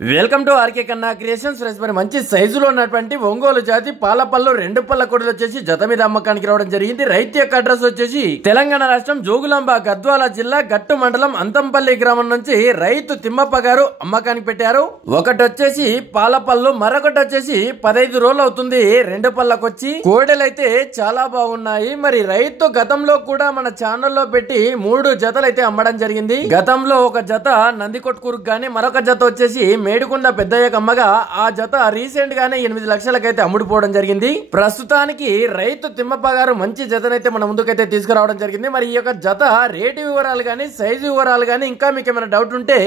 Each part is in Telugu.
వెల్కమ్ టు ఆర్కే కన్నా క్రియేషన్స్. ఫ్రెండ్స్, మరి మంచి సైజులో ఉన్నటువంటి ఒంగోలు జాతి పాలపల్లు 2 పళ్ళ కొడలు వచ్చేసి జత మీద అమ్మకానికి రావడం జరిగింది. రైతు యొక్క అడ్రస్ వచ్చేసి తెలంగాణ రాష్ట్రం జోగులాంబ గద్వాల జిల్లా గట్టు మండలం అంతంపల్లి గ్రామం నుంచి రైతు తిమ్మప్ప గారు అమ్మకానికి పెట్టారు. ఒకటి వచ్చేసి పాలపల్లు, మరొకటి వచ్చేసి 15 రోజులు అవుతుంది 2 పళ్ళకొచ్చి. కోడెలైతే చాలా బాగున్నాయి. మరి రైతు గతంలో కూడా మన ఛానల్లో పెట్టి 3 జతలు అయితే అమ్మడం జరిగింది. గతంలో ఒక జత నందికొట్కూరుకు గానీ, మరొక జత వచ్చేసి మేడికొండ పెద్దయ్యకు అమ్మగా ఆ జత రీసెంట్ గానే 8 లక్షలకైతే అమ్ముడుపోవడం జరిగింది. ప్రస్తుతానికి రైతు తిమ్మప్ప గారు మంచి జతనైతే మన ముందుకైతే తీసుకురావడం జరిగింది. మరి ఈ యొక్క జత రేటు వివరాలు గానీ, సైజు వివరాలు గానీ, ఇంకా మీకు ఏమైనా డౌట్ ఉంటే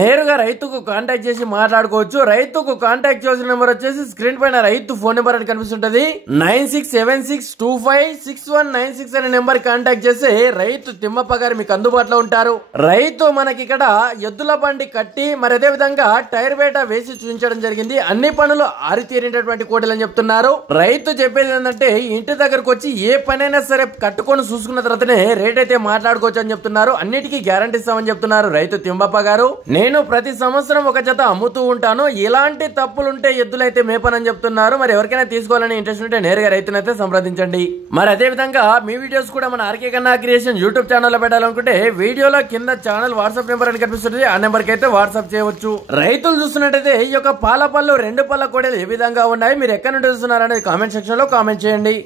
నేరుగా రైతుకు కాంటాక్ట్ చేసి మాట్లాడుకోవచ్చు. రైతుకు కాంటాక్ట్ చేసిన నెంబర్ వచ్చేసి స్క్రీన్ పైన రైతు ఫోన్ నెంబర్ అని కనిపిస్తుంటది. 9676256196 అనే నెంబర్ కాంటాక్ట్ చేసి రైతు తిమ్మప్ప గారు మీకు అందుబాటులో ఉంటారు. రైతు మనకి ఇక్కడ ఎద్దుల బండి కట్టి, మరి అదే విధంగా టైర్ బేట వేసి చూపించడం జరిగింది. అన్ని పనులు ఆరితేరినటువంటి కోటలు అని చెప్తున్నారు. రైతు చెప్పేది ఏంటంటే ఇంటి దగ్గరకు వచ్చి ఏ పనైనా సరే కట్టుకొని చూసుకున్న తర్వాతనే రేట్ అయితే మాట్లాడుకోవచ్చు అని చెప్తున్నారు. అన్నిటికీ గ్యారంటీ ఇస్తామని చెప్తున్నారు రైతు తిమ్మప్ప గారు. నేను ప్రతి సంవత్సరం ఒక జత అమ్ముతూ ఉంటాను, ఎలాంటి తప్పులుంటే ఎద్దులైతే మేపనని చెప్తున్నారు. మరి ఎవరికైనా తీసుకోవాలని ఇంట్రెస్ట్ ఉంటే నేరుగా రైతునైతే సంప్రదించండి. మరి అదే విధంగా మీ వీడియోస్ కూడా మన ఆర్కే కన్నా క్రియేషన్ యూట్యూబ్ ఛానల్ లో పెట్టాలనుకుంటే వీడియోలో కింద ఛానల్ వాట్సాప్ నెంబర్ అని కనిపిస్తుంది. ఆ నెంబర్ కి అయితే వాట్సాప్ చేయవచ్చు. రైతులు చూస్తున్నట్టయితే ఈ యొక్క పాలపల్లు 2 పళ్ళ కోడలు ఏ విధంగా ఉన్నాయి, మీరు ఎక్కడి నుండి చూస్తున్నారు అనేది కామెంట్ సెక్షన్ లో కామెంట్ చేయండి.